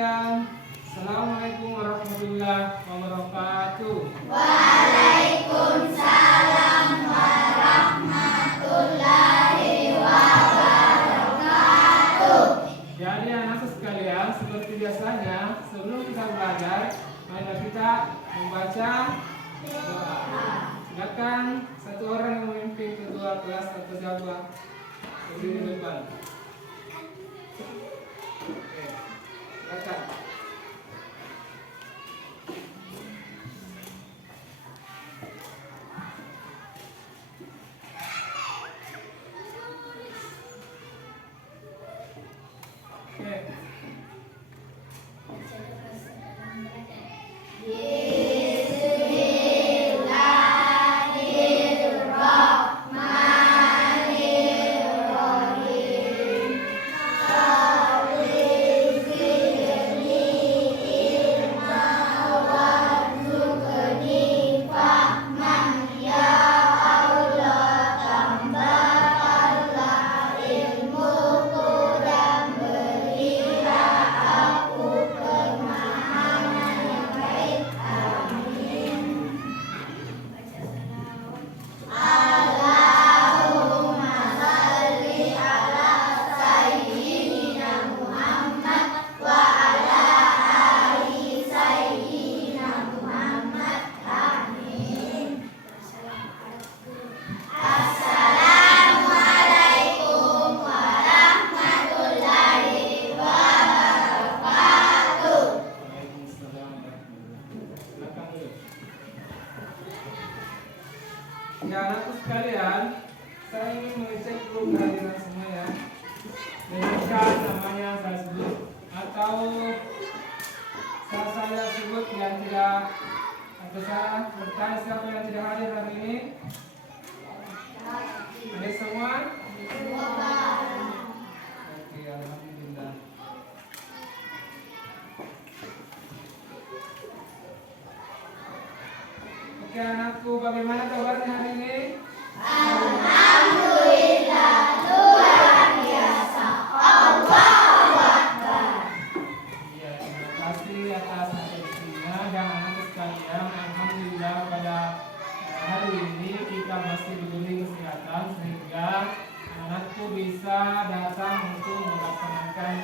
sekalian, Assalamualaikum warahmatullahi wabarakatuh. Waalaikumsalam warahmatullahi wabarakatuh. Jadi anak sekalian, seperti biasanya, sebelum kita belajar, mari kita membaca doa. Silakan satu orang yang memimpin ketua kelas atau siapa berdiri di depan. Oke, silakan. Ya, anakku sekalian, saya ingin mengecek dulu kehadiran semua ya. Berikan namanya saya sebut atau saya sebut yang tidak, atau saya bertanya siapa yang tidak hadir hari ini. Ada semua? Oke, alhamdulillah. Oke anakku, bagaimana kabarnya hari ini? Alhamdulillah, luar biasa. Allahu Akbar. Iya, terima kasih atas atensinya dan anak sekalian. Alhamdulillah pada hari ini kita masih diberi kesehatan sehingga anakku bisa datang untuk melaksanakan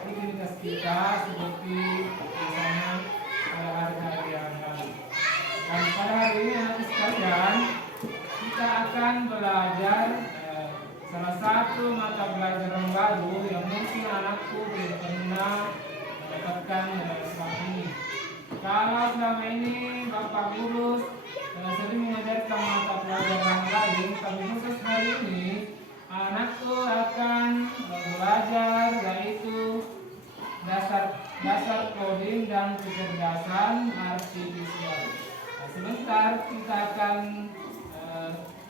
aktivitas kita seperti biasanya pada hari-hari yang lalu. Dan pada hari ini anak sekalian, kita akan belajar salah satu mata pelajaran baru yang mungkin anakku belum pernah mendapatkan selama ini. Kalau selama ini Bapak Guru sering mengajarkan mata pelajaran lain, tapi khusus hari ini anakku akan belajar yaitu dasar coding dan kecerdasan artifisial. Sebentar kita akan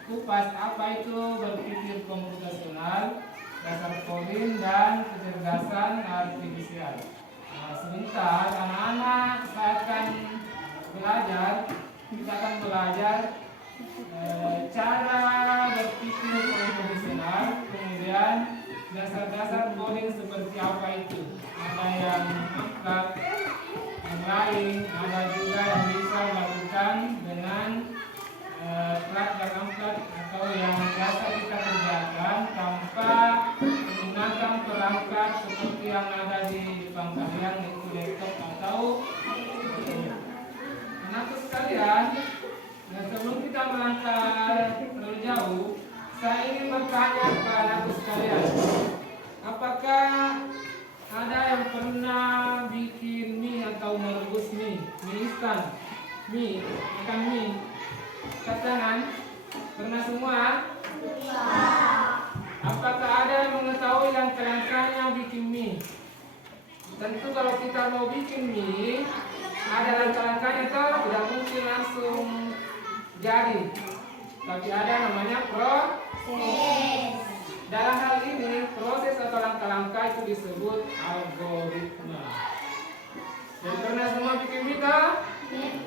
kupas apa itu berpikir komputasional, dasar coding dan kecerdasan artifisial. Sebentar anak-anak saya akan belajar, kita akan belajar cara berpikir komputasional, kemudian dasar-dasar coding seperti apa itu. Ada yang angkat, yang lain, ada juga yang bisa melakukan dengan plat dan angkat atau yang biasa kita kerjakan tanpa menggunakan perangkat seperti yang ada di depan kalian, yaitu laptop atau anakku sekalian. Dan sebelum kita melangkah terlalu jauh, saya ingin bertanya kepada anakku sekalian, apakah ada yang pernah bikin mie atau merebus mie instan, mie, makan mie? Katakan, pernah semua? Apakah ada yang mengetahui langkah-langkahnya bikin mie? Tentu kalau kita mau bikin mie, ada langkah-langkahnya toh, tidak mungkin langsung jadi. Tapi ada namanya proses. Dalam hal ini, proses atau langkah-langkah itu disebut algoritma. Jadi pernah semua bikin mie toh?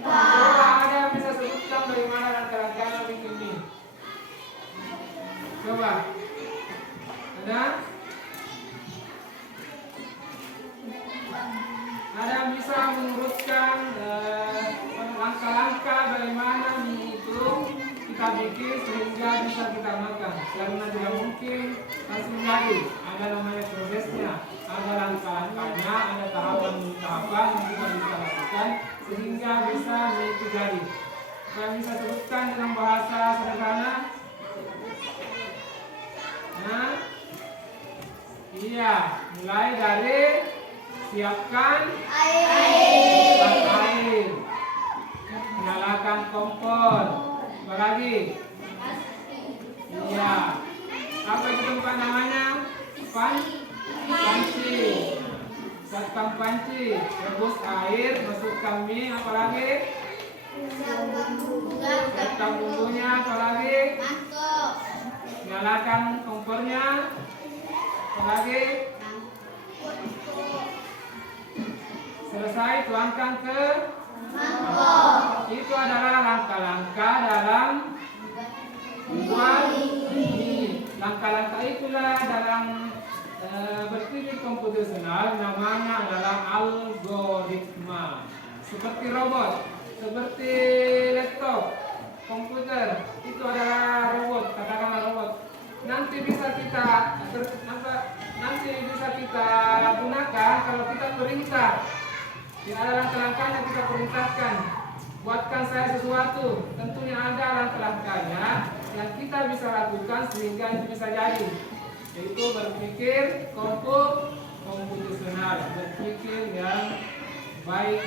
Coba ada yang bisa sebutkan bagaimana langkah-langkahnya bikin mie? Coba. Ada? bisa mengurutkan langkah-langkah bagaimana mie itu kita bikin sehingga bisa kita makan. Karena tidak mungkin langsung jadi. Ada namanya prosesnya, ada langkah-langkahnya, ada tahapan-tahapan yang kita bisa lakukan sehingga bisa mie itu jadi. Saya bisa sebutkan dengan bahasa sederhana. Nah, iya, mulai dari siapkan air, nyalakan kompor, apa lagi? Iya, apa itu tempat namanya? Panci. Siapkan panci, rebus air, masukkan mie, apa lagi? Siapkan bumbunya, apa lagi? Nyalakan kompornya, apa lagi? Selesai, tuangkan ke mangkok. Itu adalah langkah-langkah dalam membuat mie. Langkah-langkah itulah dalam berpikir komputasional namanya adalah algoritma. Seperti robot, seperti laptop, komputer, itu adalah robot, katakanlah robot. Nanti bisa kita gunakan kalau kita perintah. Tidak ada langkah-langkahnya, kita perintahkan. Buatkan saya sesuatu, tentunya ada langkah-langkahnya yang kita bisa lakukan sehingga itu bisa jadi. Yaitu berpikir komputasional, berpikir yang baik,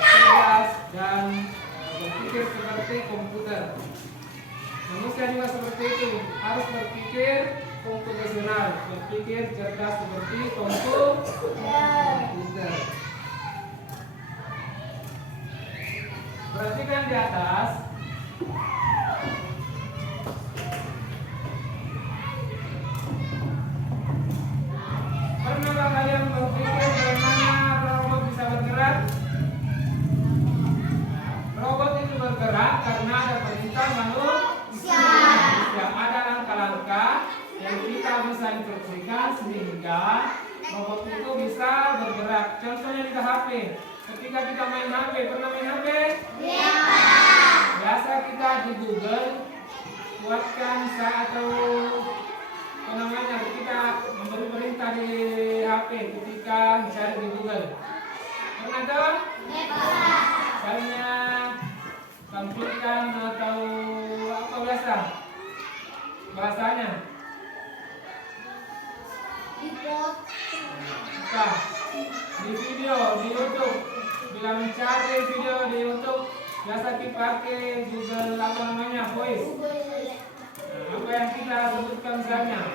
cerdas, dan berpikir seperti komputer. Manusia juga seperti itu, harus berpikir komputasional, berpikir cerdas seperti komputer. Perhatikan di atas. Pernahkah kalian berpikir bagaimana robot bisa bergerak? Robot itu bergerak karena ada perintah manusia. Ada langkah-langkah yang kita bisa instruksikan sehingga robot itu bisa bergerak. Contohnya di HP. Ketika kita main HP, pernah main HP? Iya. Biasa kita di Google buatkan atau kita memberi perintah di HP ketika mencari di Google. Pernah tahu? Iya. Caranya tampilkan atau apa biasa? Bahasanya? Di video, di YouTube. Bila mencari video di YouTube, biasa kita pakai Google Voice. Apa yang kita sebutkan misalnya?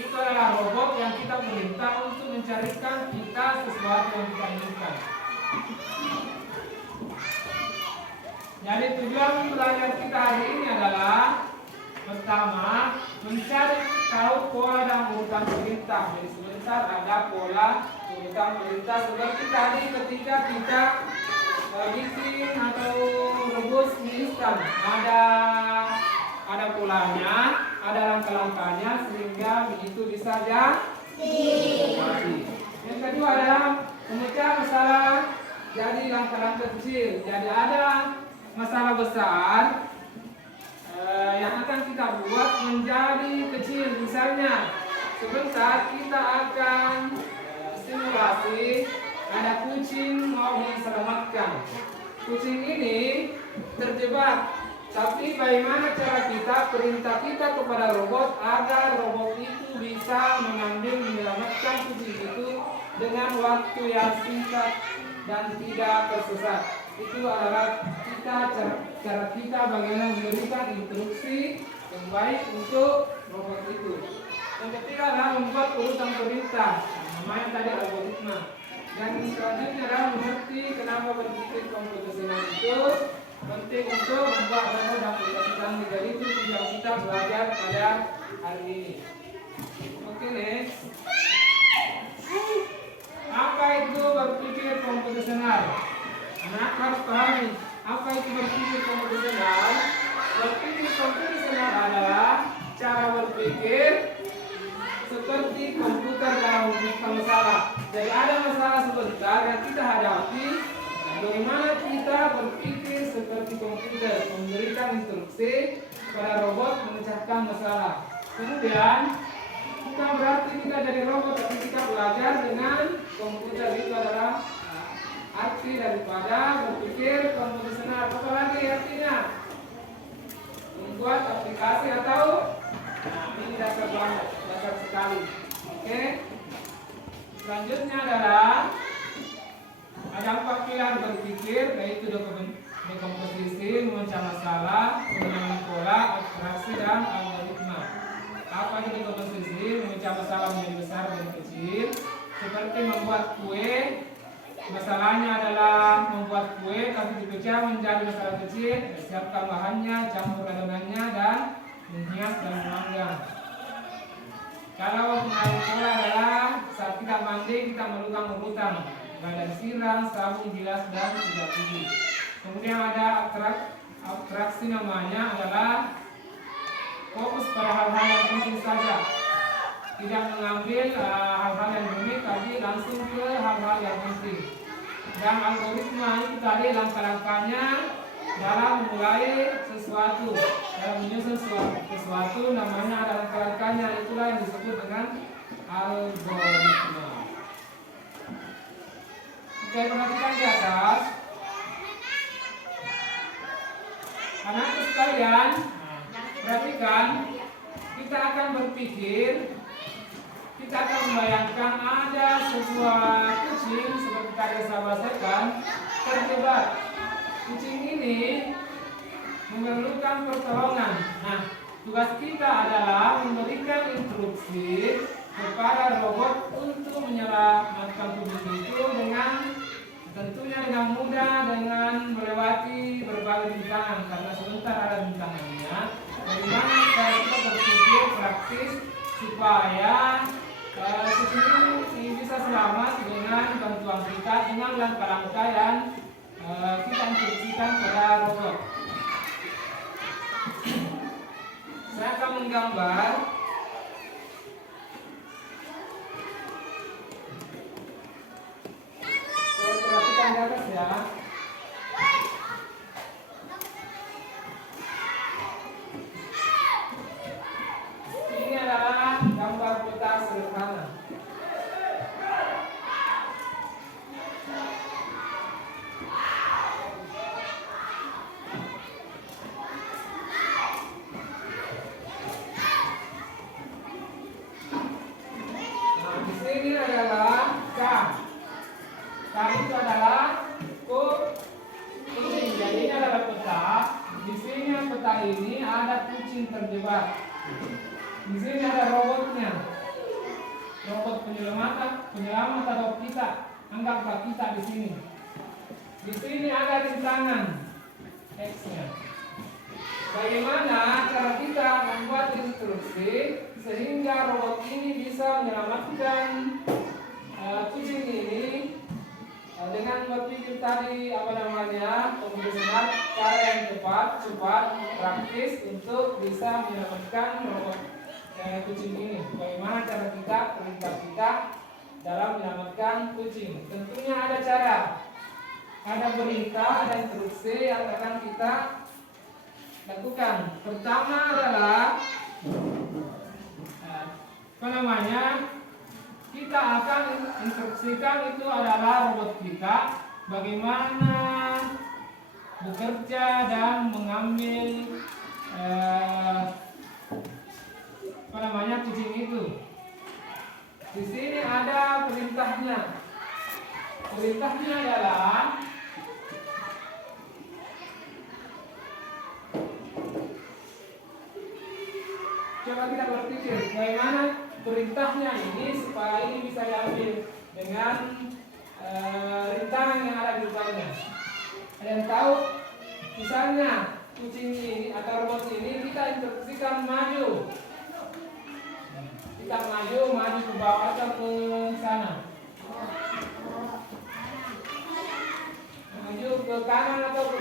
Itu adalah robot yang kita perintah untuk mencarikan kita sesuatu yang kita inginkan. Jadi tujuan belajar kita hari ini adalah pertama, mencari tahu pola dan urutan perintah. Jadi sebentar ada pola urutan perintah seperti tadi ketika kita bikin atau rebus mie instan. Ada polanya, ada langkah-langkahnya sehingga mie itu bisa jadi. Yang kedua adalah memecah masalah jadi langkah-langkah kecil. Jadi ada masalah besar yang akan kita buat menjadi kecil. Misalnya sebentar kita akan simulasi ada kucing mau diselamatkan. Kucing ini terjebak, tapi bagaimana cara kita perintah kita kepada robot agar robot itu bisa mengambil menyelamatkan kucing itu dengan waktu yang singkat dan tidak tersesat. Itu adalah cara kita bagaimana memberikan instruksi yang baik untuk robot itu. Yang ketiga adalah membuat urutan perintah, namanya tadi algoritma. Dan selanjutnya adalah mengerti kenapa berpikir komputasional itu penting untuk membuat robot dan aplikasi canggih. Jadi itu yang kita belajar pada hari ini. Oke, next. Apa itu berpikir komputasional? Anak harus pahami apa itu berpikir komputasional. Berpikir komputasional adalah cara berpikir seperti komputer dalam menyelesaikan masalah. Jadi ada masalah sebentar yang kita hadapi, bagaimana kita berpikir seperti komputer, memberikan instruksi kepada robot memecahkan masalah. Kemudian bukan berarti kita jadi robot, tapi kita belajar dengan komputer. Itu adalah arti daripada berpikir komputasional. Apa lagi artinya? Membuat aplikasi atau ini dasar banget, dasar sekali. Oke. Selanjutnya adalah ada 4 pilar berpikir, yaitu dekomposisi, memecah masalah, pengembangan pola, abstraksi, dan algoritma. Apa itu dekomposisi? Memecah masalah menjadi besar dan kecil, seperti membuat kue. Masalahnya adalah membuat kue, tapi dipecah menjadi masalah kecil, siapkan bahannya, campur adonannya, dan menghias dan memanggang. Kalau mengalir pola adalah saat kita mandi, kita melakukan urutan badan siram, sabun, bilas, dan sikat gigi. Kemudian ada abstraksi, namanya adalah fokus pada hal-hal yang penting saja, tidak mengambil hal-hal yang rumit, tapi langsung ke hal-hal yang penting. Dan algoritma itu tadi langkah-langkahnya dalam memulai sesuatu, dalam menyusun sesuatu, namanya ada langkah-langkahnya, itulah yang disebut dengan algoritma. Oke, perhatikan di atas. Anak-anak sekalian, perhatikan, kita akan berpikir, kita akan membayangkan ada sebuah kucing seperti tadi saya bahasakan terjebak. Kucing ini memerlukan pertolongan. Nah, tugas kita adalah memberikan instruksi kepada robot untuk menyelamatkan kucing itu tentunya dengan mudah, dengan melewati berbagai rintangan, karena sebentar ada rintangannya. Bagaimana cara kita berpikir praktis supaya kucing ini bisa selamat dengan bantuan kita, dengan langkah-langkah yang kita instruksikan pada robot. Saya akan menggambar perhatikan di atas ya. Ini adalah gambar peta sederhana. Ini adalah K itu adalah kucing. Jadi ini adalah peta. Di sini peta ini ada kucing terjebak. Di sini ada robotnya. Robot penyelamat atau kita. Anggaplah kita di sini. Di sini ada rintangan X-nya. Bagaimana cara kita membuat instruksi sehingga robot ini bisa menyelamatkan kucing ini dengan berpikir tadi pemeriksaan cara yang cepat, praktis untuk bisa menyelamatkan robot kucing ini. Bagaimana cara kita, perintah kita dalam menyelamatkan kucing? Tentunya ada cara, ada perintah, ada instruksi yang akan kita lakukan. Pertama adalah kita akan instruksikan itu adalah robot kita bagaimana bekerja dan mengambil kucing itu. Di sini ada perintahnya. Perintahnya adalah coba kita berpikir bagaimana perintahnya ini supaya ini bisa diambil dengan rintangan yang ada di depannya. Ada yang tahu? Misalnya kucing ini atau robot ini kita instruksikan maju. Kita maju ke bawah atau ke sana. Maju ke kanan atau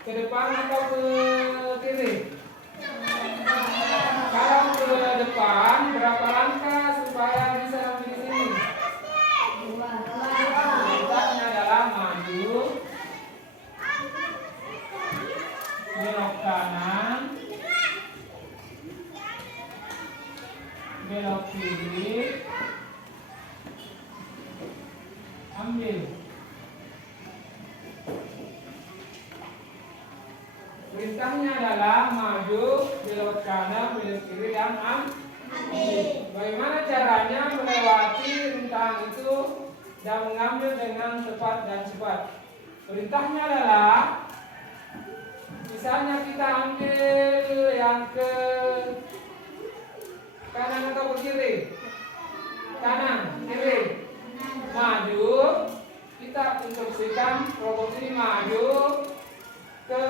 ke depan atau ke kiri. Kalau ke depan berapa langkah supaya bisa sampai di sini? ambil. Perintahnya adalah maju, belok kanan, belok kiri, dan ambil. Bagaimana caranya melewati rintangan itu dan mengambil dengan tepat dan cepat? Perintahnya adalah, misalnya kita ambil yang ke kanan atau ke kiri? Kanan, kiri, maju. Kita instruksikan robot ini maju ke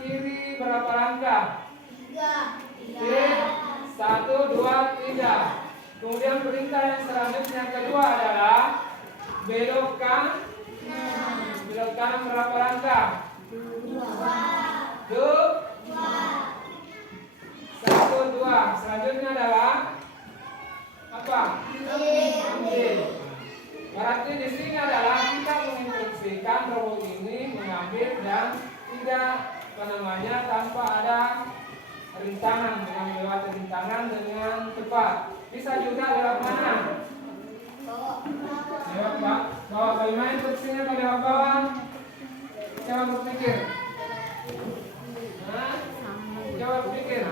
kiri berapa langkah? 3. 1, 2, 3. Kemudian perintah yang selanjutnya kedua adalah belok kanan. Belok kanan berapa langkah? 2. 1, 2. Selanjutnya adalah apa? Ambil. Berarti di sini adalah kita menginstruksikan robot ini mengambil dan tidak tanpa ada rintangan, dengan melewati rintangan dengan tepat. Bisa juga lewat mana? Lewat bawah. Bagaimana instruksinya kalau lewat bawah? Coba berpikir. Coba berpikir.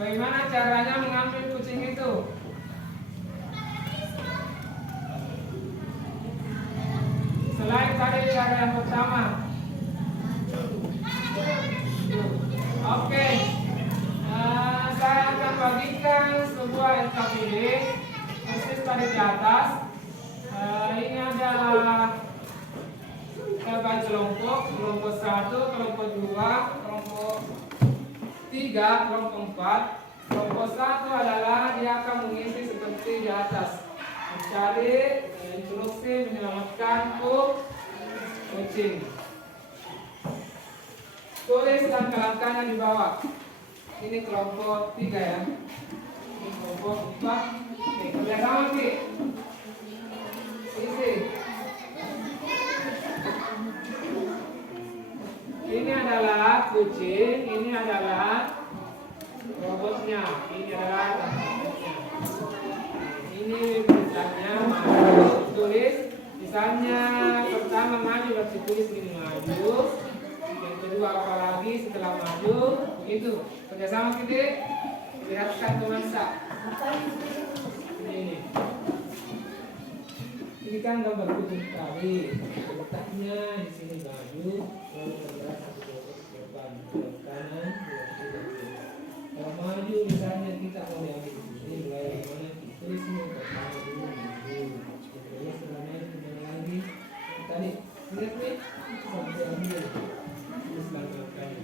Bagaimana caranya mengambil kucing itu? Selain tadi cara yang pertama. Oke. Saya akan bagikan sebuah SKPD persis tadi di atas. Ini adalah bagi kelompok 1, kelompok 2, kelompok 3, kelompok 4. Kelompok 1 adalah dia akan mengisi seperti di atas, mencari instruksi menyelamatkan kucing. Tulis langkah-langkahnya di bawah. Ini kelompok 3 ya. Ini kelompok 4. Oke, kerjasama Ki. Isi. Ini adalah kucing, ini adalah robotnya, ini adalah robotnya. Ini misalnya maju, tulis. Misalnya pertama maju berarti tulis ini maju. Yang kedua apalagi setelah maju, begitu. Kerjasama kita, lihatkan tulisan. Ini kan gambar kucing tadi. Letaknya di sini maju, lalu bergerak satu ke depan, ke kanan, ke kiri. Kalau maju misalnya kita mau diambil di sini, mulai dari mana? Tulis ini pertama dulu maju. Kemudian setelah maju kembali lagi. Tadi lihat nih, sampai ambil. Terus langkahnya.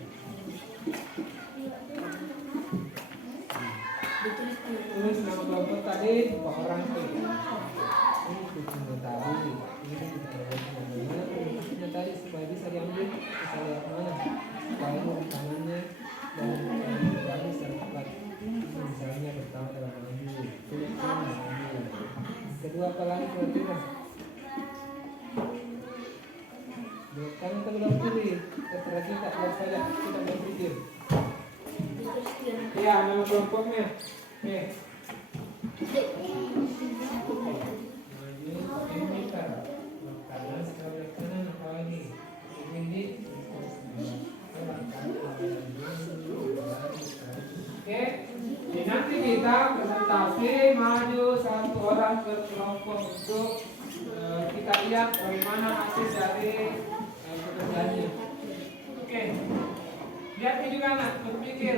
Tulis nama kelompok tadi, berapa orang tuh? Ini kucingnya tadi, ini kita kucingnya tadi supaya bisa diambil, bisa lihat mana, supaya tangannya dan tangannya secara tepat. Misalnya pertama adalah maju, tulis maju. Kedua apa lagi kira-kira? Belok kanan atau belok kiri? Terserah kita, lihat saja, kita berpikir. Ya, nama kelompoknya. Oke. Nanti kita presentasi maju satu orang per kelompok untuk kita lihat bagaimana hasil dari pekerjaannya. Oke, lihat ini juga nak berpikir,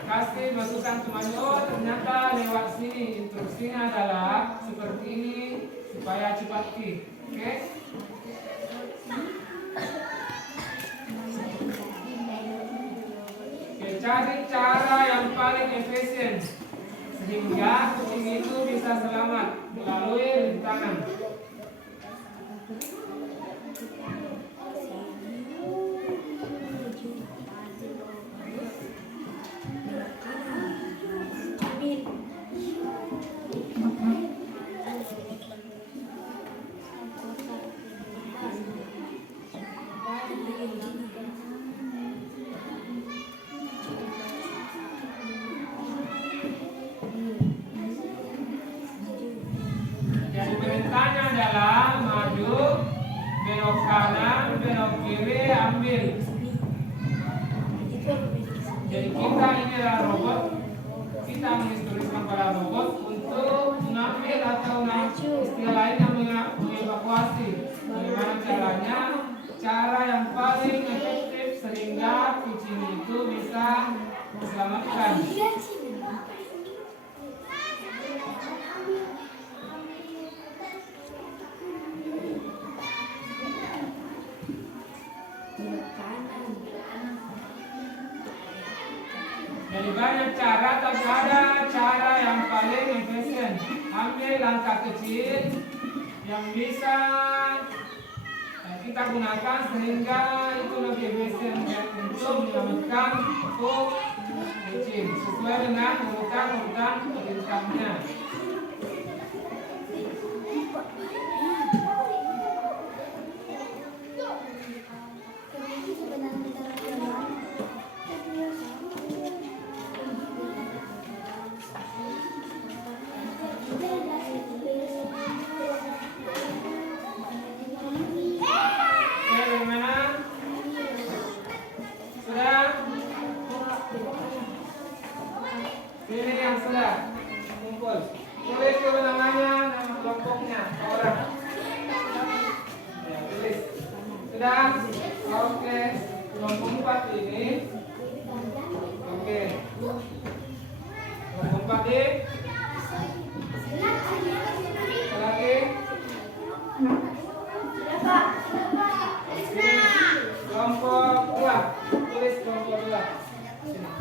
kasih masukan semuanya. Oh ternyata lewat sini instruksinya adalah seperti ini supaya cepat ki. Oke. Cari cara yang paling efisien sehingga kucing itu bisa selamat melalui rintangan. kita ini adalah robot, kita menginstruksikan pada robot untuk mengambil atau istilah lainnya mengevakuasi. Bagaimana caranya? Cara yang paling efektif sehingga kucing itu bisa diselamatkan. Jadi banyak cara, tapi ada cara yang paling efisien. Ambil langkah kecil yang bisa kita gunakan sehingga itu lebih efisien untuk menyelamatkan kucing sesuai dengan urutan perintahnya. Pilih yang sudah kumpul. Tulis dulu namanya, nama kelompoknya, orang. Ya, tulis. Sudah? Oke. Kelompok 4 ini. Oke. Kelompok 4 ini. Lagi. Kelompok 2. Tulis kelompok 2. Sini.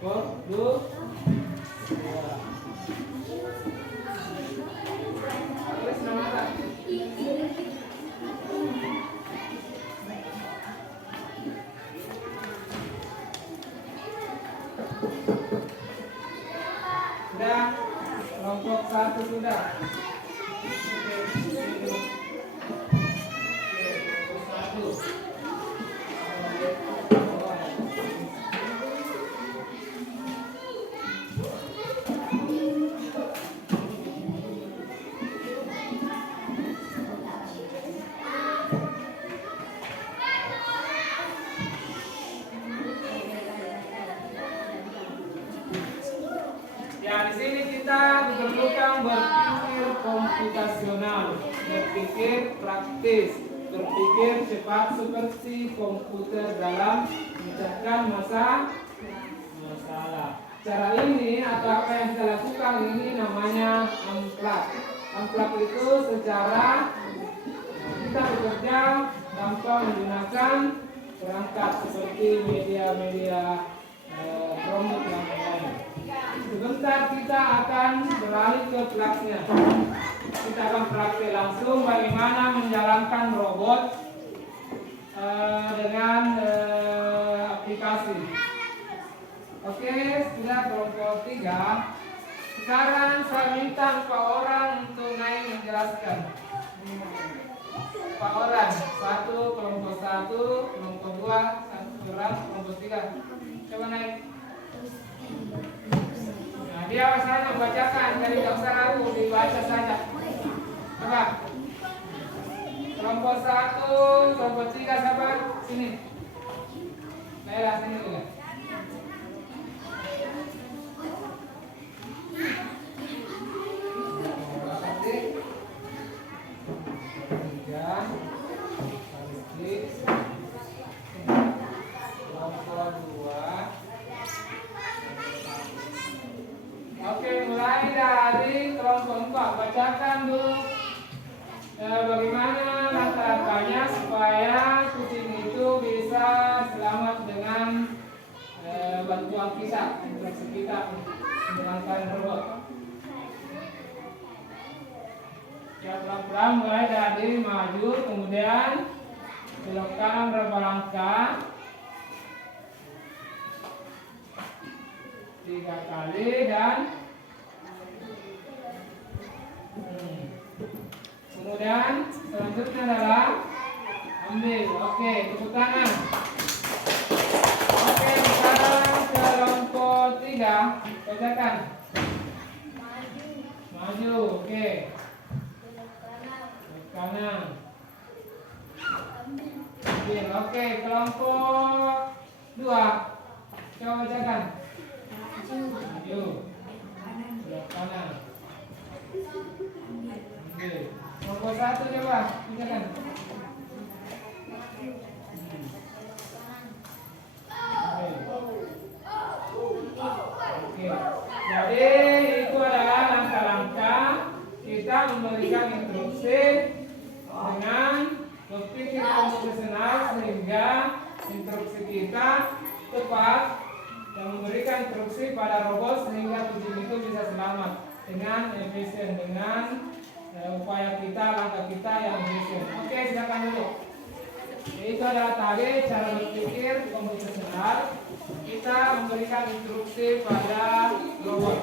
Kelompok 2. Tulis nama tak? Sudah? Kelompok 1 sudah. Ya, di sini kita diperlukan berpikir komputasional, berpikir praktis, berpikir cepat seperti komputer dalam memecahkan masalah. Cara ini atau apa yang kita lakukan ini namanya amplak. Amplak itu secara kita bekerja tanpa menggunakan perangkat seperti media-media promote yang lain. Sebentar kita akan beralih ke kelasnya. Kita akan praktik langsung bagaimana menjalankan robot dengan aplikasi. Oke, sudah kelompok 3. Sekarang saya minta 4 orang untuk naik menjelaskan. 4 orang. 1, kelompok 1, kelompok 2, 1 orang, kelompok 3. Coba naik. Nah, dia saja membacakan, jadi tidak usah ragu, dibaca saja. Coba. Kelompok 1, kelompok 3, siapa? Sini. Naila, sini juga. Oke, mulai dari kelompok 4. Bacakan dulu bagaimana langkah-langkahnya supaya kucing itu bisa selamat dengan bantuan kita, instruksi kita menjalankan robot. Ya, pelan-pelan mulai dari maju, kemudian belok kanan berapa langkah, 3 kali dan kemudian selanjutnya adalah ambil. Oke, tepuk tangan. Oke, sekarang kelompok 3 bacakan. Maju. Oke, kanan. Oke, kelompok keempat, yang memberikan instruksi pada robot sehingga kucing itu bisa selamat dengan efisien, dengan upaya kita, langkah kita yang efisien. Oke, silakan dulu. Itu adalah tadi cara berpikir komputasional. Kita memberikan instruksi pada robot.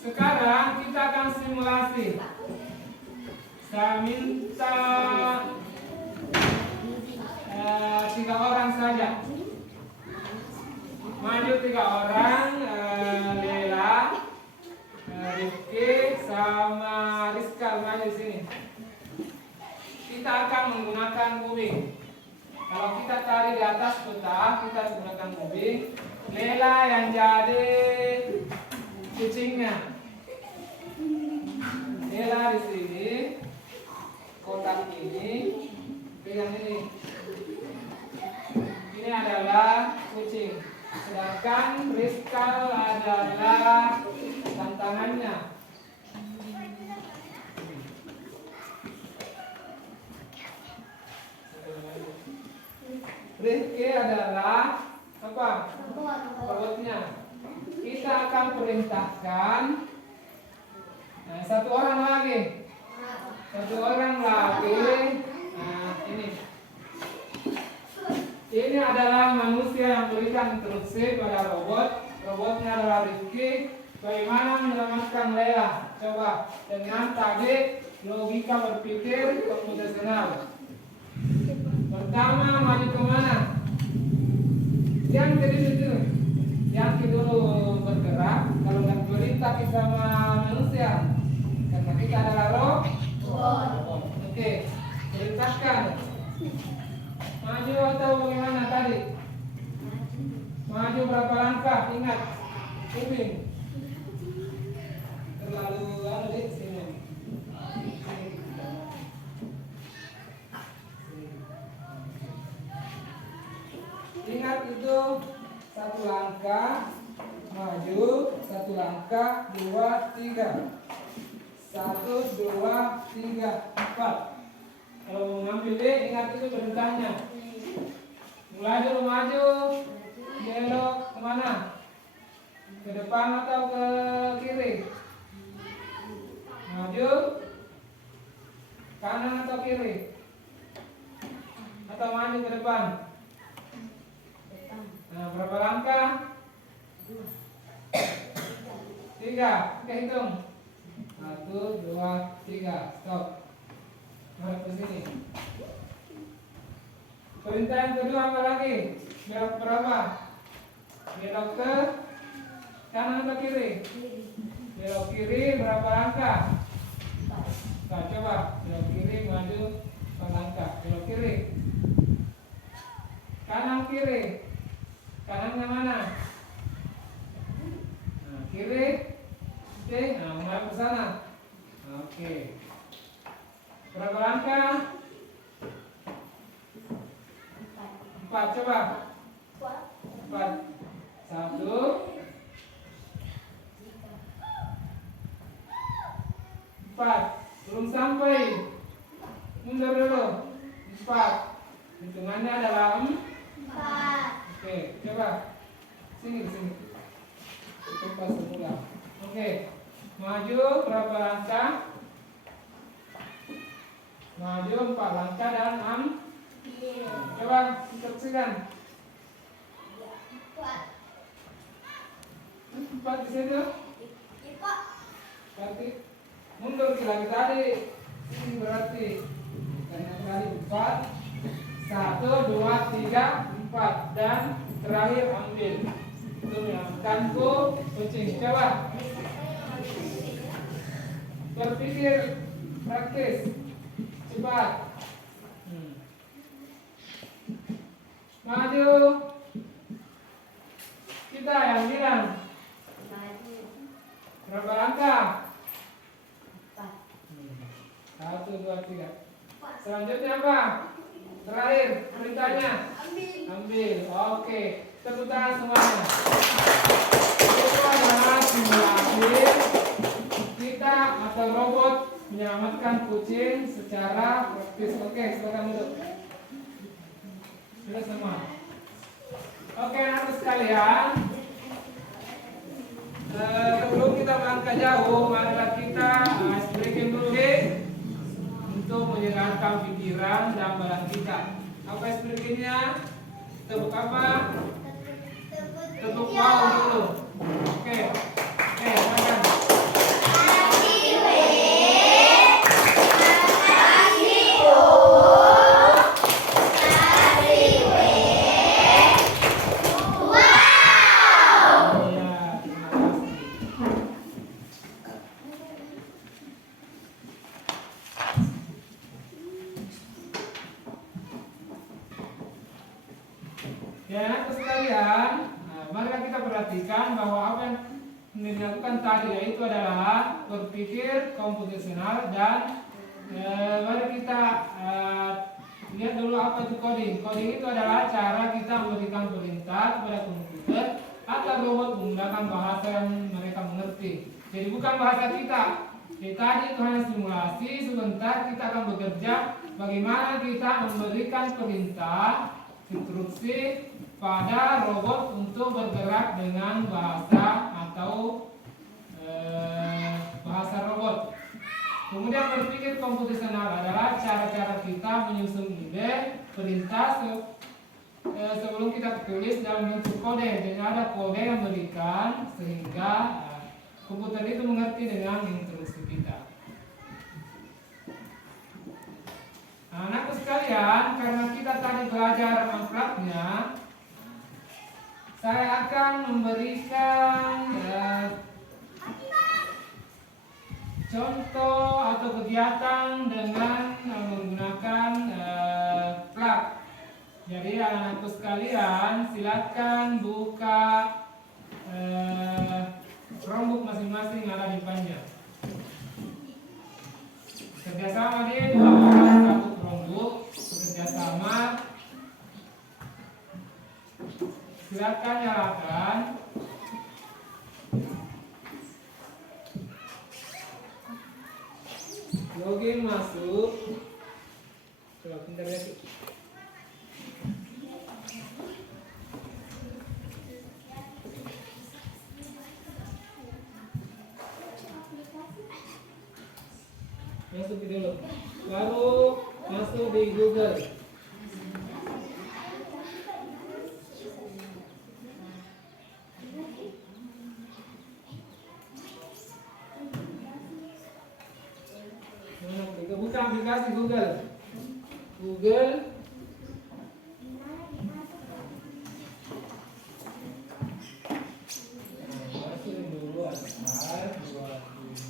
Sekarang kita akan simulasi. Saya minta 3 orang saja. Maju 3 orang, Lela, Rifki, sama Rizka maju di sini. Kita akan menggunakan kubing. Kalau kita tarik di atas peta, kita menggunakan kubing. Lela yang jadi kucingnya. Lela di sini, kotak ini, pegang ini. Ini adalah kucing. Sedangkan Rizkal adalah tantangannya. Rizky adalah apa? Robotnya. Kita akan perintahkan 1 orang lagi. 1 orang lagi. Nah, ini adalah manusia yang berikan instruksi pada robot. Robotnya adalah Rizky. Bagaimana menyelamatkan Lela? Coba dengan tadi logika berpikir komputasional. Pertama, maju ke mana? Yang kedua bergerak. Kalau nggak perintah sama manusia, karena kita adalah robot. Oke, perintahkan. Maju atau bagaimana tadi? Maju berapa langkah? Ingat, kubing. Terlalu di sini. Ingat itu 1 langkah maju, 1 langkah, 2, 3. 1, 2, 3, 4. Kalau mau ngambil D, ingat itu perintahnya. Mulai dulu maju, belok kemana? Ke depan atau ke kiri? Maju, kanan atau kiri? Atau maju ke depan? Nah, berapa langkah? 3. Oke, hitung. 1, 2, 3. Stop. Menghadap ke sini. Perintah yang kedua apa lagi? Belok berapa? Belok ke kanan atau kiri? Belok kiri berapa langkah? Nah, coba belok kiri maju 4 langkah. Belok kiri. Kanan kiri. Kanannya mana? Nah, kiri. Oke, nah menghadap ke sana. Oke. Berapa langkah? 4, coba. 4. 1. 4. Belum sampai. Mundur dulu. 4. Hitungannya adalah 4. Oke, coba. Sini. Coba semula. Oke. Maju berapa langkah? Maju 4 langkah dan 6. Coba instruksikan. 4 di situ. Berarti mundur lagi tadi. Ini berarti yang tadi 4. 1, 2, 3, 4 dan terakhir ambil. Itu menyelamatkan kucing. Coba berpikir praktis. Cepat. Maju. Kita yang bilang. Berapa langkah? 1, 2, 3. Selanjutnya apa? Terakhir perintahnya. Ambil. Oke. Tepuk tangan semuanya. mengajarkan kucing secara praktis. Oke, silakan duduk. Sudah semua. Oke, anak sekalian. Sebelum kita melangkah jauh, marilah kita ice breaking dulu deh untuk menyegarkan pikiran dan badan kita. Apa ice breakingnya? Tepuk apa? Tepuk wow dulu. Oke, silakan. Ya, anak sekalian, marilah kita perhatikan bahwa apa yang dilakukan tadi yaitu adalah berpikir komputasional dan mari kita lihat dulu apa itu coding. Coding itu adalah cara kita memberikan perintah kepada komputer agar robot menggunakan bahasa yang mereka mengerti. Jadi bukan bahasa kita. Jadi tadi itu hanya simulasi, sebentar kita akan bekerja bagaimana kita memberikan perintah instruksi pada robot untuk bergerak dengan bahasa atau bahasa robot. Kemudian berpikir komputasional adalah cara-cara kita menyusun ide perintah sebelum kita tulis dalam bentuk kode. Jadi ada kode yang memberikan sehingga komputer itu mengerti dengan instruksi kita. Anak sekalian, karena kita tadi belajar manfaatnya, saya akan memberikan contoh atau kegiatan dengan menggunakan plug. Jadi anak-anakku sekalian, silakan buka Chromebook masing-masing ada di depannya. Kerjasama dia satu Chromebook, kerjasama. Silakan nyalakan. Login masuk. Coba pintar ya. Masuk dulu. Baru masuk di Google. Buka aplikasi Google. Masuk dulu asal 27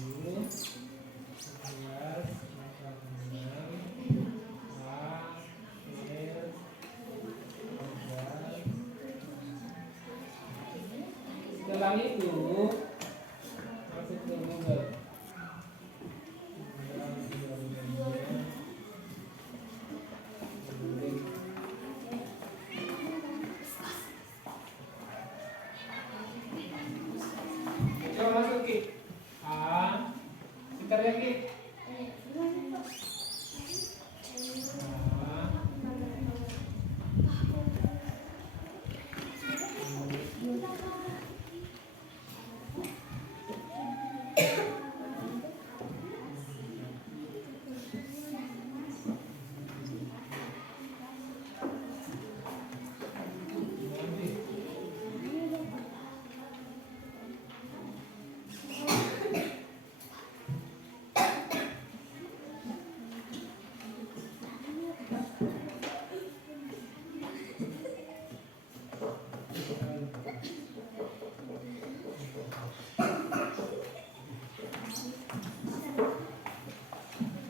setelah itu masuk ke Google. Coba masuk Ki. Bentar ya Ki.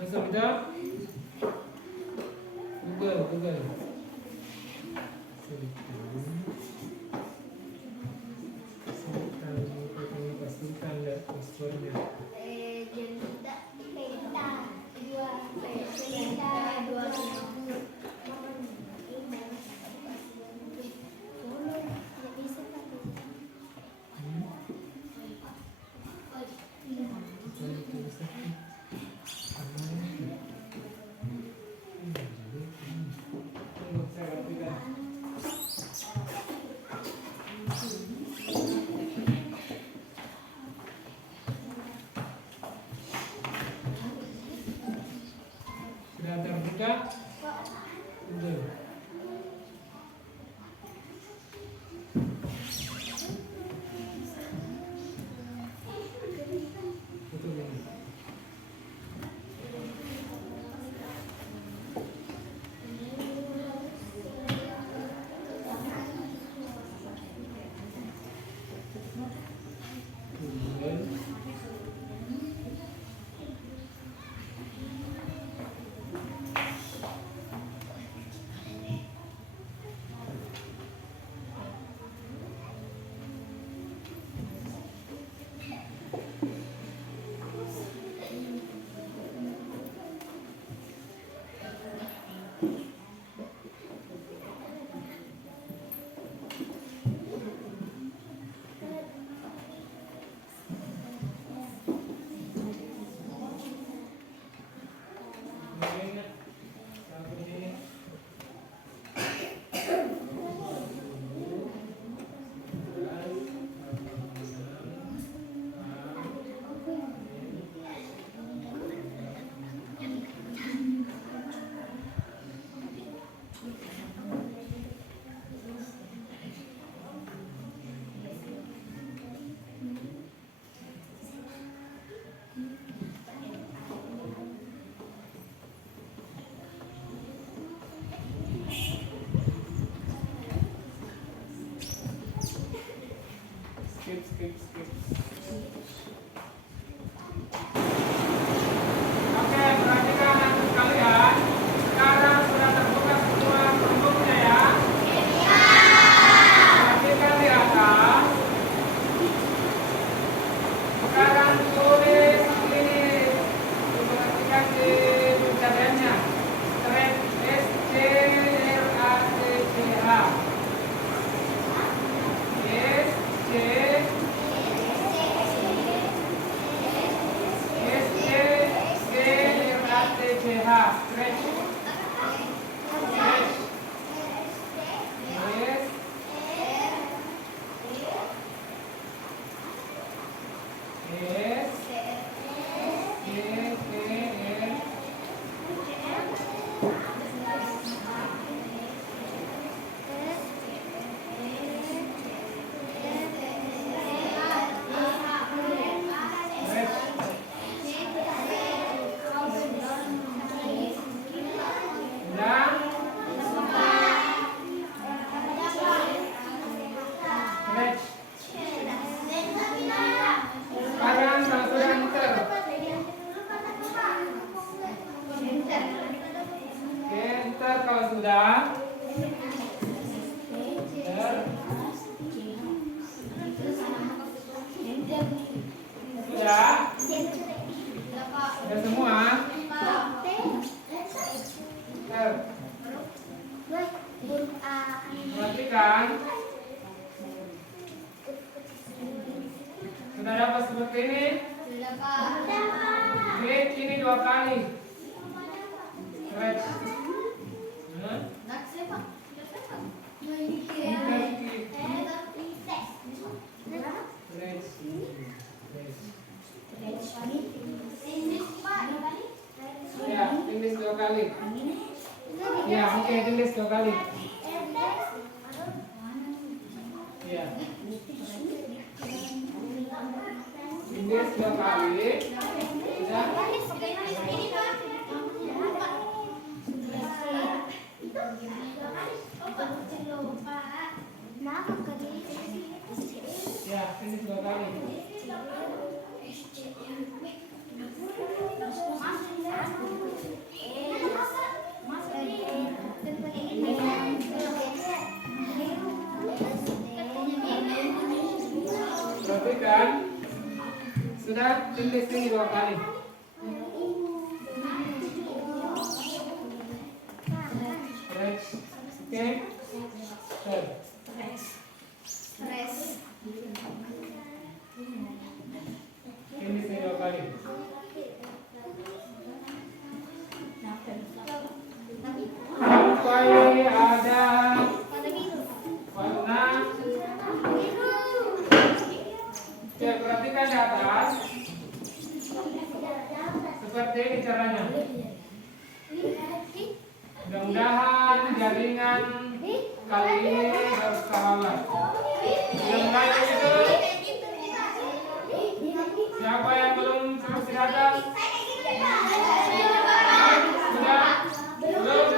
Masuk sudah? Google. Pastikan lihat passwordnya. S G E N sekarang kalau sudah enter. Oke, enter kalau sudah. Enter. Sudah? Sudah semua? Enter. Perhatikan. Sudah dapat seperti ini? Klik ini 2 kali. Stretch. Ya, tulis 2 kali. Ya, oke, tulis 2 kali. Ya. Tulis 2 kali. Sudah. Ya, tulis 2 kali. Perhatikan. Sudah, tulis ini 2 kali. Stretch. Oke. Stretch. Tulis ini 2 kali. Sampai ada warna. Ya, perhatikan di atas. Seperti ini caranya. Mudah-mudahan jaringan kali ini bersahabat. Yang lain itu, siapa yang belum terus datang? Sudah? Belum?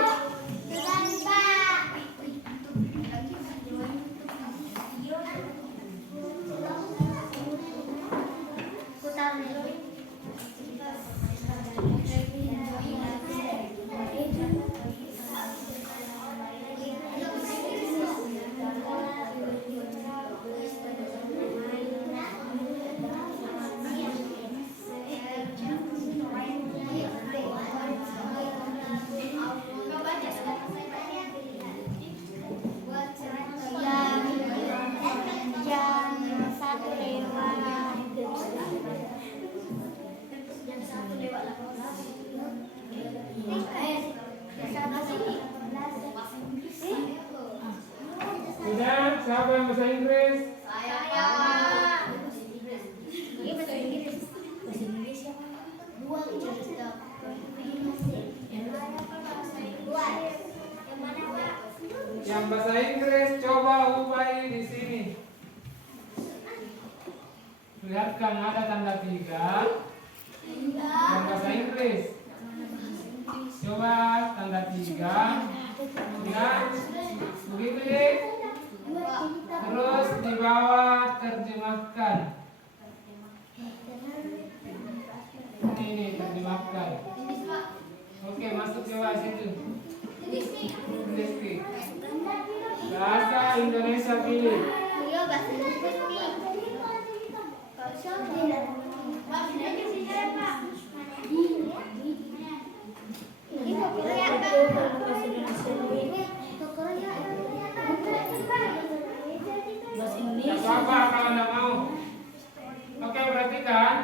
Sudah, siapa yang bahasa Inggris? Yang bahasa Inggris coba ubah di sini. Lihatkan ada tanda 3. Yang bahasa Inggris. Coba tanda 3. Dan begitu deh. Terus di bawah terjemahkan. Ini terjemahkan. Oke, masuk coba situ. Tulis. Bahasa Indonesia pilih. Gak apa-apa kalau nggak mau. Oke, perhatikan.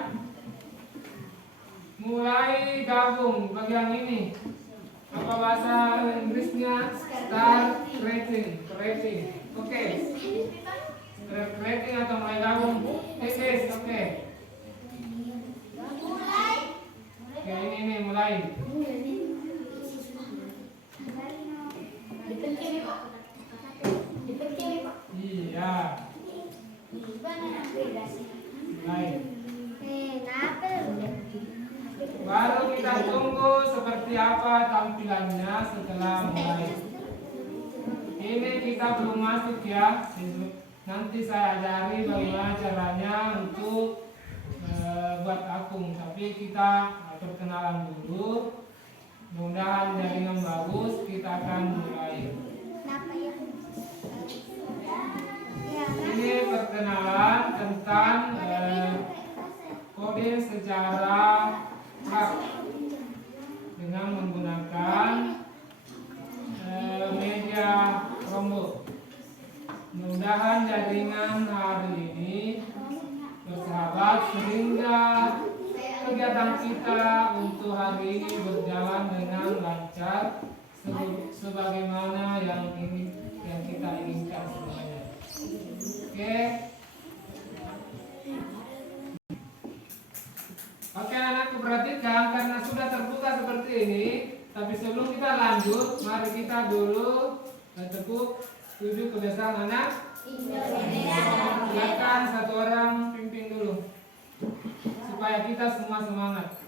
Mulai gabung bagian ini. Apa bahasa Inggrisnya? Start rating. Oke. Start rating atau mulai gabung. Oke. lain. Iya. Lain. Baru kita tunggu seperti apa tampilannya setelah mulai. Ini kita belum masuk ya. Nanti saya ajari bagaimana caranya untuk buat akun. Tapi kita perkenalan dulu. Mudah-mudahan jaringan bagus. Kita akan mulai. Ini perkenalan tentang kode secara hak dengan menggunakan media Chromebook. Mudah-mudahan jaringan hari ini bersahabat sehingga kegiatan kita untuk hari ini berjalan dengan lancar sebagaimana yang kita inginkan semuanya. Oke anak-anakku, perhatikan karena sudah terbuka seperti ini. Tapi sebelum kita lanjut, mari kita dulu tepuk 7 kebiasaan anak Indonesia. Silakan satu orang pimpin dulu supaya kita semua semangat.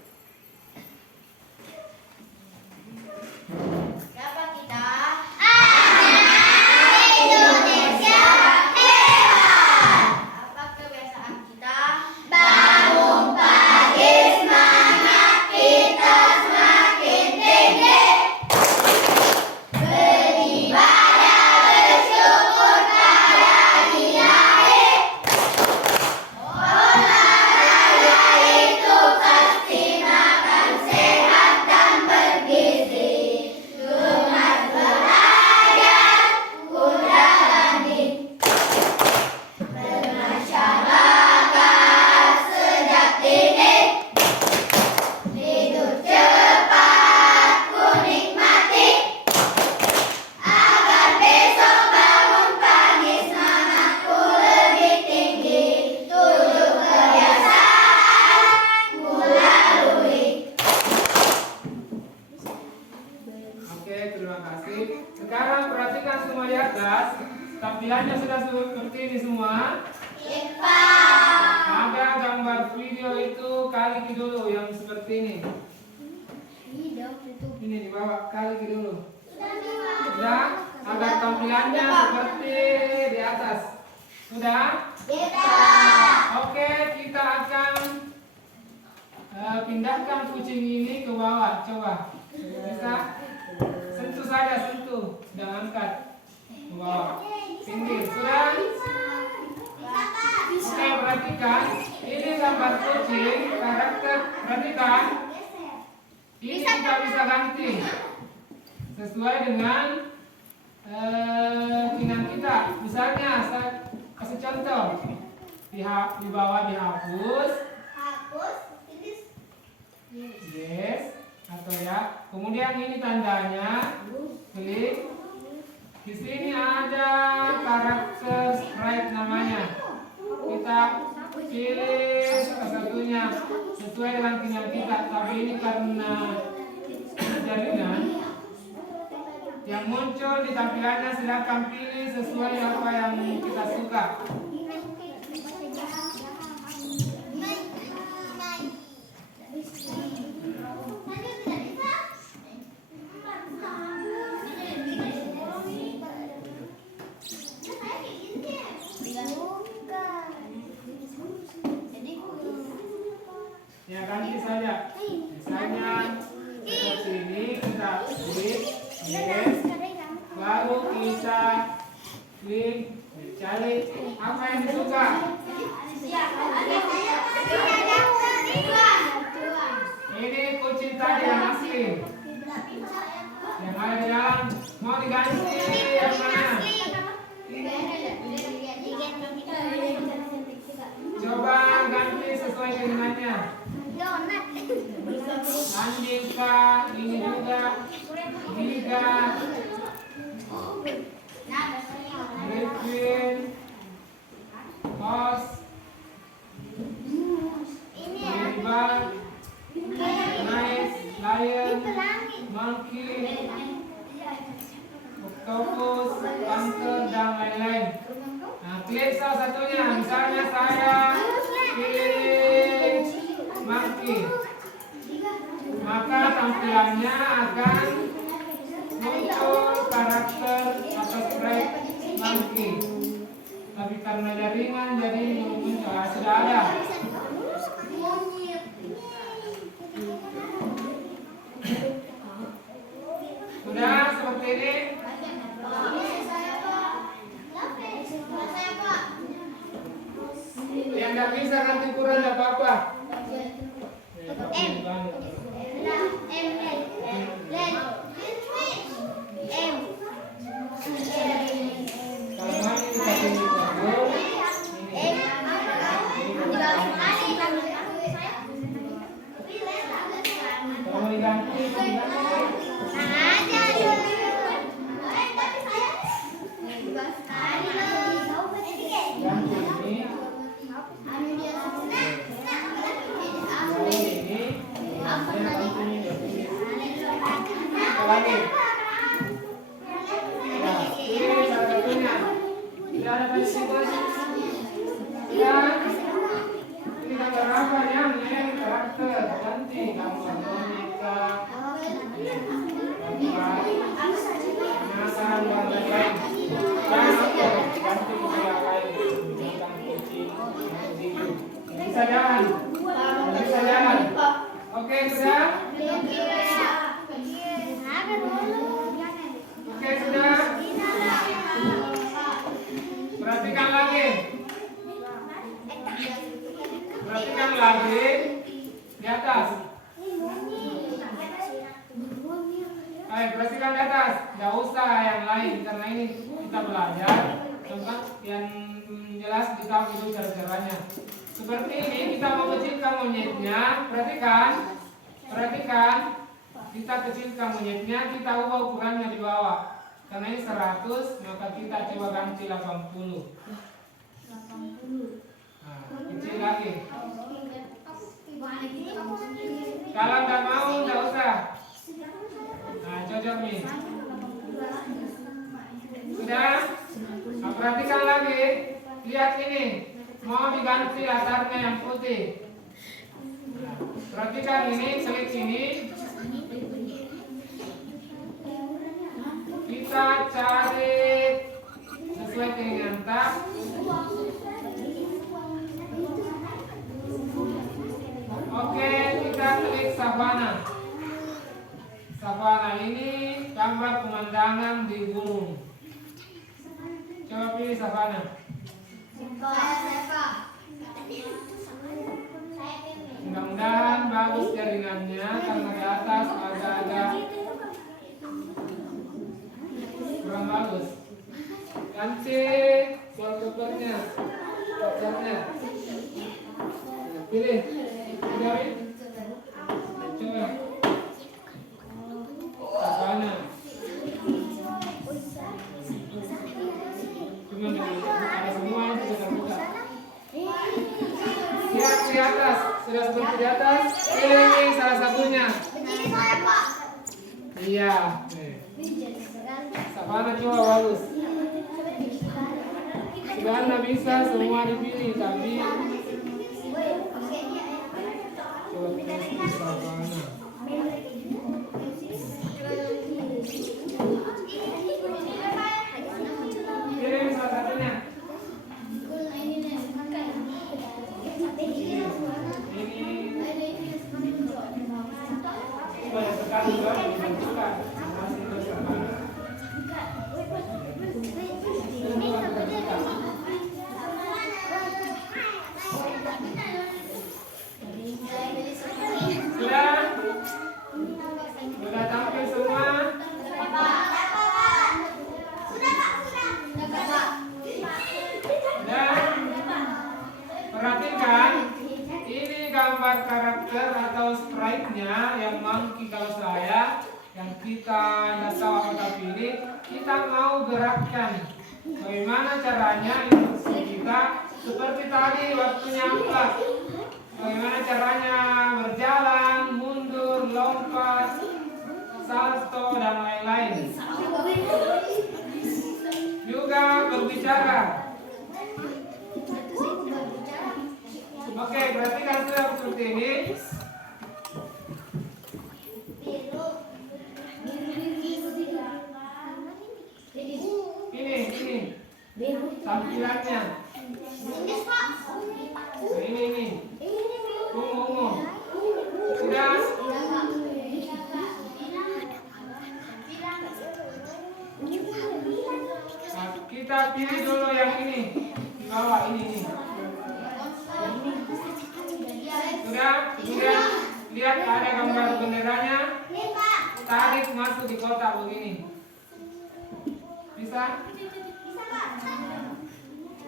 Siapa kita? Indonesia hebat. Apa kebiasaan kita? Bangun pagi semangat kita semakin tinggi. Beribadah bersyukur pada Ilahi. Olahraga itu pasti makan sehat dan bergizi. Jumat belajar udah lagi. Bermasyarakat sejak dini. Tidur cepat ku nikmati. Agar besok bangun pagi semangatku lebih tinggi. 7 kebiasaan ku lalui. Oke, terima kasih. Sekarang perhatikan semua di atas. Tampilannya sudah seperti ini semua. Ada gambar video itu kali dulu yang seperti ini. Ini di bawah kali dulu. Sudah? Agar tampilannya seperti di atas. Sudah? Oke, kita akan pindahkan kucing ini ke bawah. Coba. Bisa? Sentuh saja, sentuh. Jangan angkat. Ke bawah. Pinggir. Sudah? Oke, perhatikan. Ini gambar kucing. Karakter. Perhatikan. Ini kita bisa ganti sesuai dengan keinginan kita. Misalnya, saya kasih contoh. Di bawah dihapus. Yes. Atau ya. Kemudian ini tandanya. Klik. Di sini ada karakter sprite namanya. Kita pilih salah satunya sesuai dengan keinginan kita. Tapi ini karena jaringan yang muncul di tampilannya, silakan pilih sesuai apa yang kita suka. Ya, ganti saja. Misalnya seperti ini, kita klik yes, baru kita klik cari apa yang disuka. Ini kucing tadi yang asli, yang ada di dalam. Mau diganti yang mana? Coba ganti sesuai keinginannya. Anjing kah, ini juga Giga, Griffin, Hoss, Ladybug, Nice, Lion, octopus, panther, dan lain-lain. Nah, klik salah satunya. Misalnya saya pilih monkey. Maka tampilannya akan muncul karakter atau sprite monkey. Tapi karena jaringan jadi belum muncul. Sudah ada. Sudah seperti ini. Yang nggak bisa nanti kurang nggak apa-apa. Bisa jalan. Oke, sudah? Oke, sudah? Perhatikan lagi. Perhatikan lagi di atas. Ayo, perhatikan di atas. Tidak usah yang lain karena ini kita belajar tempat yang jelas kita itu cara-caranya. Seperti ini kita mau kecilkan monyetnya. Perhatikan. Kita kecilkan monyetnya, kita ubah ukurannya di bawah. Karena ini 100, maka kita coba ganti 80. Nah, kecil lagi. Kalau nggak mau, nggak usah. Nah, cocok nih. Sudah? Nah, perhatikan lagi. Lihat ini. Mau diganti latarnya yang putih. Nah, perhatikan ini, klik ini. Kita cari sesuai keinginan tab. Oke, kita klik savana. Savana ini gambar pemandangan di gunung. Coba pilih savana. Mudah-mudahan bagus jaringannya karena di atas agak-agak kurang bagus. Ganti wallpapernya, wallpapernya. Pilih, pilih. Coba. Savana. Cuma ada semua yang sudah terbuka. Lihat di atas, sudah seperti di atas. Pilih salah satunya. Iya. Savana coba bagus. Savana bisa semua dipilih, tapi coba pilih Savana. Pilih salah satunya. Banyak sekali juga yang dibutuhkan. Sudah tampil semua. Dan perhatikan, ini gambar karakter atau sprite-nya yang monkey kalau saya, yang kita nggak tahu apa pilih, kita mau gerakkan. Bagaimana caranya instruksi kita? Seperti tadi waktunya apa? Bagaimana caranya berjalan, mundur, lompat, salto dan lain-lain. sini. Ini tampilannya. Nah, ini ungu. Sudah. Nah, kita pilih dulu yang ini di bawah ini. Sudah. Lihat ada gambar benderanya. Tarik masuk di kotak begini. Bisa?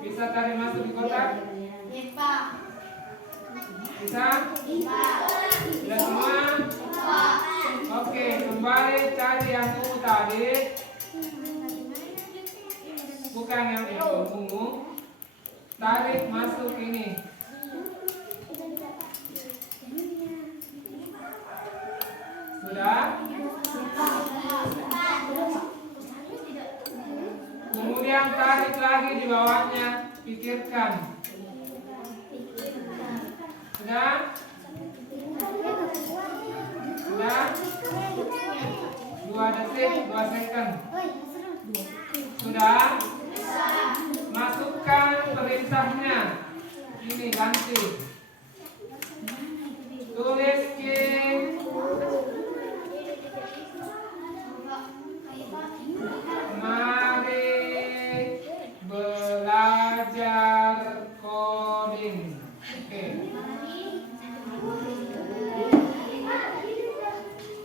Bisa tarik masuk di kotak? Bisa? Sudah semua? Oke, kembali cari yang ungu tadi. Bukan yang ungu. Tarik masuk ini. Sudah? Kemudian tarik lagi di bawahnya. Pikirkan. Sudah? Sudah? 2 detik, 2 second. Sudah? Masukkan perintahnya. Ini ganti. Tulis mari belajar coding. Oke.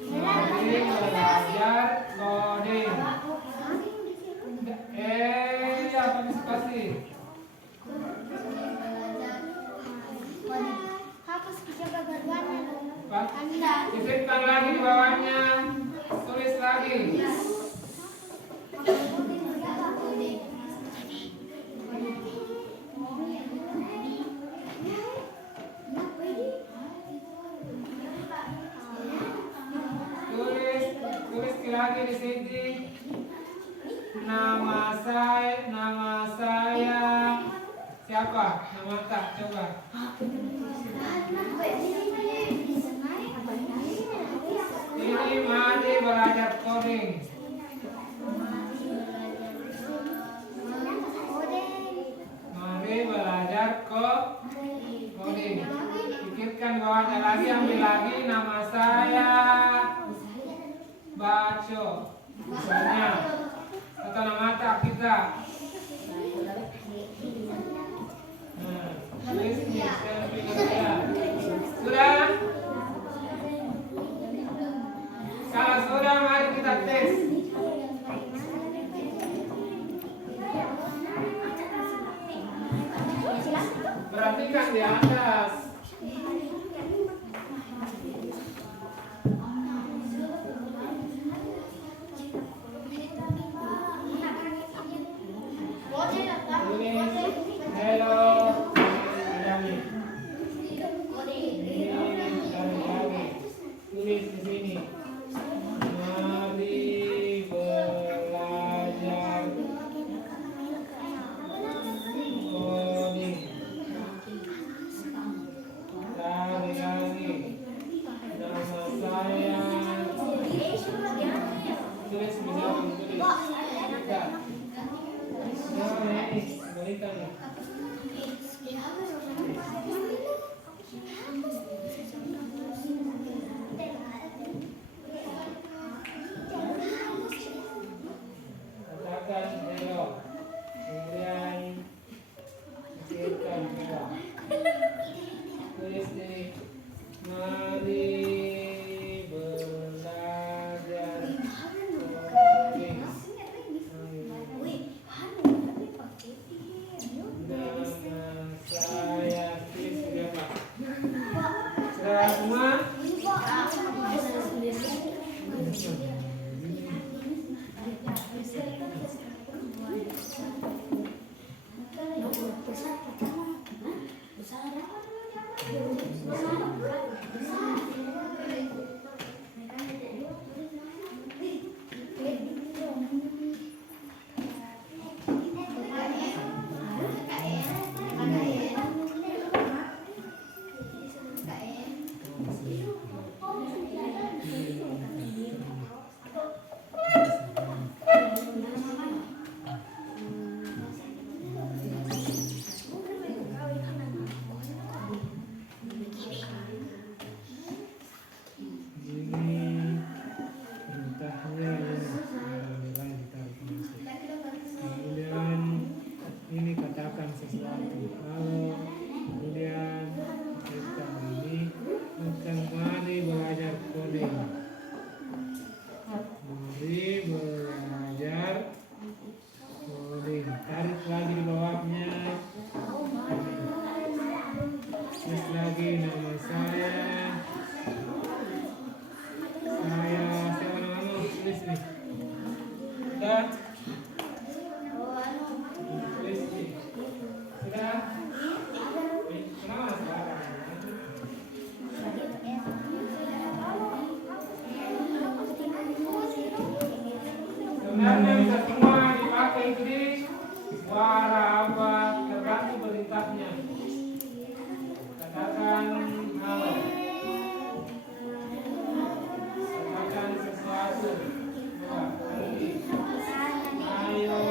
Mari belajar coding. Apa spasi? Sisipkan lagi di bawahnya. Tulis lagi. Tulis lagi di sini. Nama saya siapa? Nama tak coba. Ini mari belajar coding. Mari belajar coding. Pikirkan bawahnya lagi, ambil lagi nama saya Baco. Misalnya. Atau nama tak kita. Nah, tulis nih, selfie ya. Sudah? Kalau sudah, mari kita tes. Perhatikan di atas. perintahnya nilai ditarik masuk. Kemudian ini katakan sesuatu. Kalau kemudian kita ini akan mari belajar coding. Mari belajar coding. Tarik lagi di bawahnya. Tulis lagi nama saya. Siapa namamu? Tulis nih. Dan tulis nih. Sudah? Kenapa sekarang? Sebenarnya bisa semua dipakai di suara apa tergantung perintahnya. Katakan halo. Katakan sesuatu. Ayo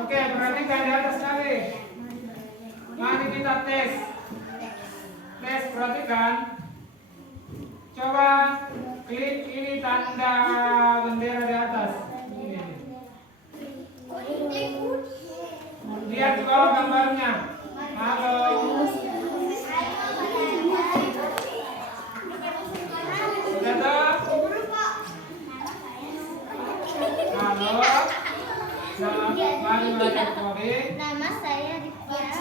Oke, perhatikan di atas lagi. Mari kita tes. Tes, perhatikan. Coba klik ini tanda bendera di atas. Ini. Lihat di bawah gambarnya. Halo. Sudah tahu? Halo. Mari belajar coding. Nama saya Ditya.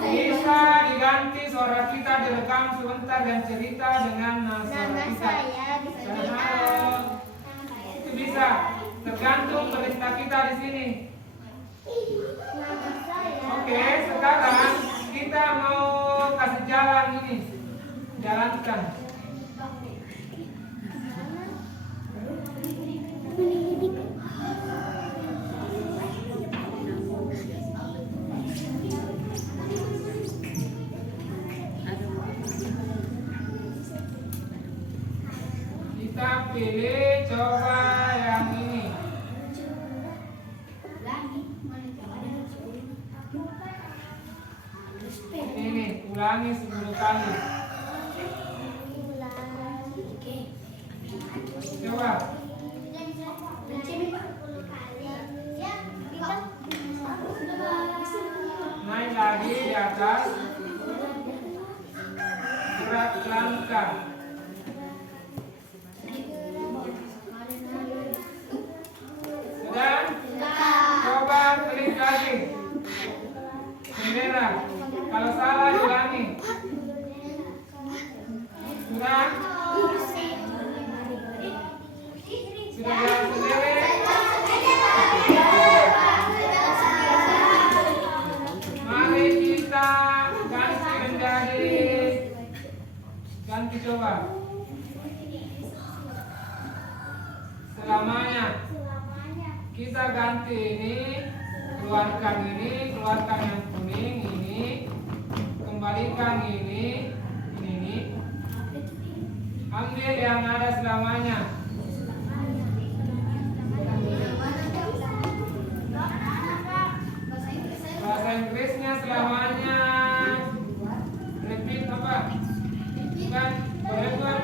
Bisa diganti suara kita direkam sebentar dan cerita dengan suara Nama kita. saya Ditya. Halo. Itu bisa. Tergantung perintah kita di sini. Nama saya. Oke, sekarang kita mau kasih jalan ini. Jalankan. Kita pilih coba yang ini. Ini ulangi 10 kali. Coba. Naik lagi di atas. Gerak langkah. Sudah? Coba klik lagi. Bendera. Kalau salah diulangi. Sudah? Sudah jalan sendiri? Mari kita ganti menjadi ganti coba. Selamanya. Kita ganti ini, keluarkan yang kuning ini, kembalikan ini. Ambil yang ada selamanya. Bahasa Inggrisnya selamanya. Repeat apa? Kan forever.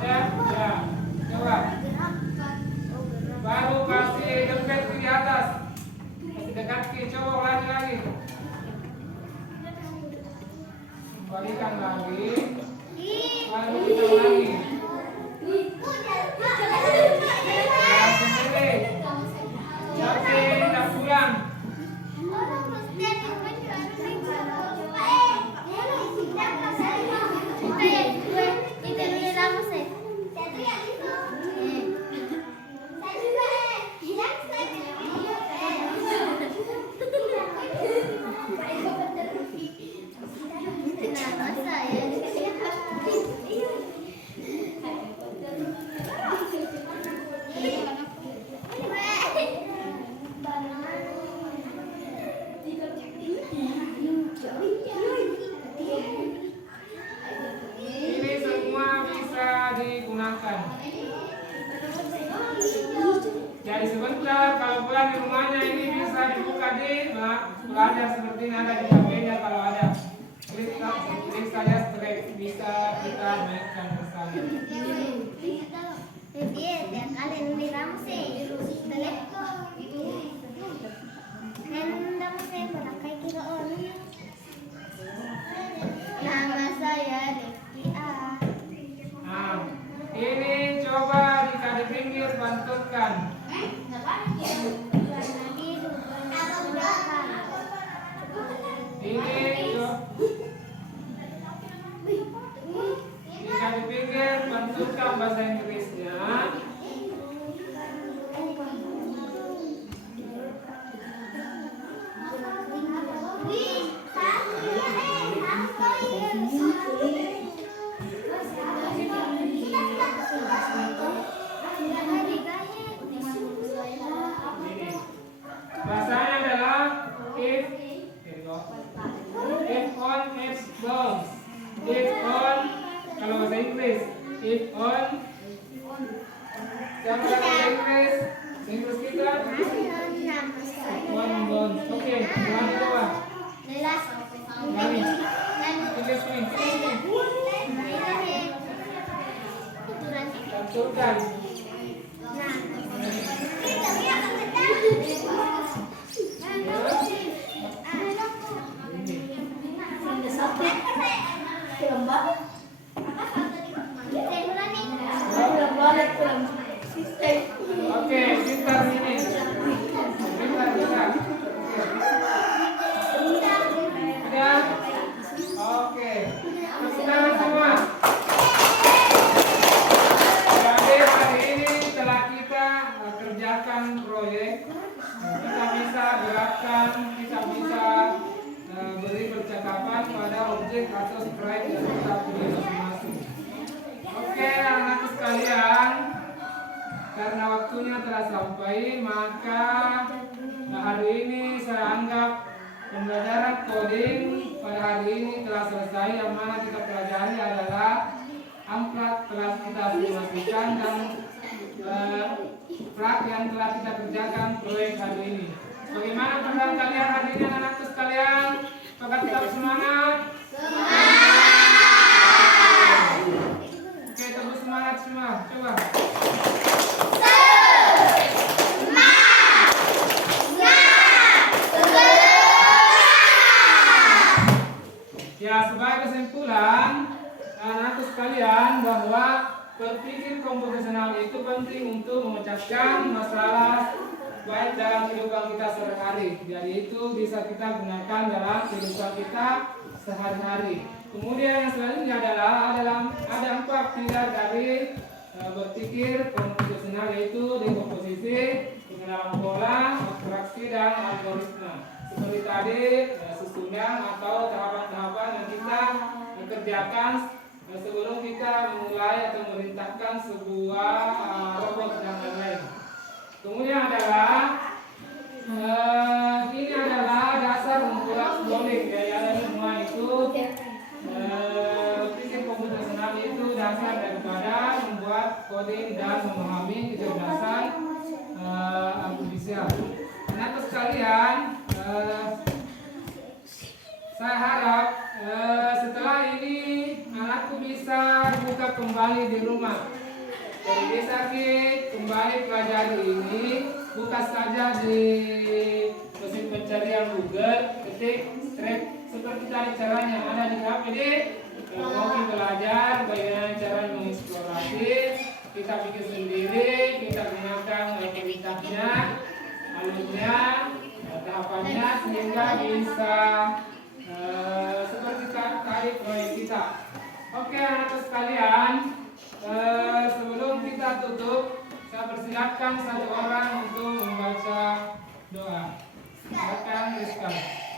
Ya. Coba. Baru kasih dekat di atas. Kasih dekat ke, coba ulangi lagi. Kembalikan lagi. Baru kita ulangi. Jalan sendiri. Tapi tidak pulang. digunakan. Jadi sebentar, kalau pulang di rumahnya ini bisa dibuka di belajar seperti ini, ada di HP-nya kalau ada. Klik saja supaya bisa kita mainkan bersama. Dia kalian bilang sih, nama saya Rifki A. Nah, ini coba di pinggir bantukan. Ini di pinggir bantukan bahasa Inggrisnya. Bahasanya adalah if on X bones. If on, kalau bahasa Inggris, if on. Siapa bahasa Inggris? Inggris kita? On bones. Oke, ulangi coba. Ulangi. Inggris nih. Bantukan. Oke, pintar ini. Pintar. Ya. Oke. Tepuk tangan semua. Jadi hari ini setelah kita kerjakan proyek, kita bisa gerakkan, kita bisa beri percakapan pada objek atau sprite yang kita punya masing-masing. Oke, anak-anak sekalian, karena waktunya telah sampai, maka hari ini saya anggap pembelajaran coding pada hari ini telah selesai. Yang mana kita pelajari adalah 4 kelas kita simulasikan dan yang telah kita kerjakan proyek hari ini. Bagaimana pandangan kalian hari ini anak-anak sekalian? Apakah tetap semangat? Oke, terus semangat semua. Coba. Ya, sebagai kesimpulan, anak-anak sekalian, bahwa berpikir komputasional itu penting untuk memecahkan masalah baik dalam kehidupan kita sehari-hari. Jadi itu bisa kita gunakan dalam kehidupan kita sehari-hari. Kemudian yang selanjutnya adalah ada 4 pilar dari berpikir komputasional, yaitu dekomposisi, pengenalan pola, abstraksi, dan algoritma. Seperti tadi susunan atau tahapan-tahapan yang kita kerjakan sebelum kita memulai atau memerintahkan sebuah robot dan lain-lain. Kemudian adalah ini adalah dasar membuat coding, ya, ada semua itu. Pikir komputasional itu dasar daripada membuat coding dan memahami kecerdasan artifisial. Anak sekalian, saya harap setelah ini anakku bisa buka kembali di rumah. Jadi bisa kembali pelajari ini, buka saja di mesin pencarian Google, ketik strip seperti tadi caranya yang ada di HP. Mau belajar bagaimana cara mengeksplorasi, kita bikin sendiri, kita gunakan perintahnya, alurnya, tahapannya, sehingga bisa seperti tadi proyek kita. Oke, anak sekalian, sebelum kita tutup, saya persilakan satu orang untuk membaca doa. Silakan, Rizka. Bismillahirrahmanirrahim.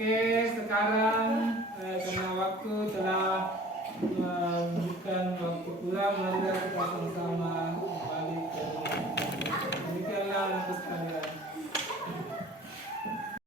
Oke, sekarang karena waktu telah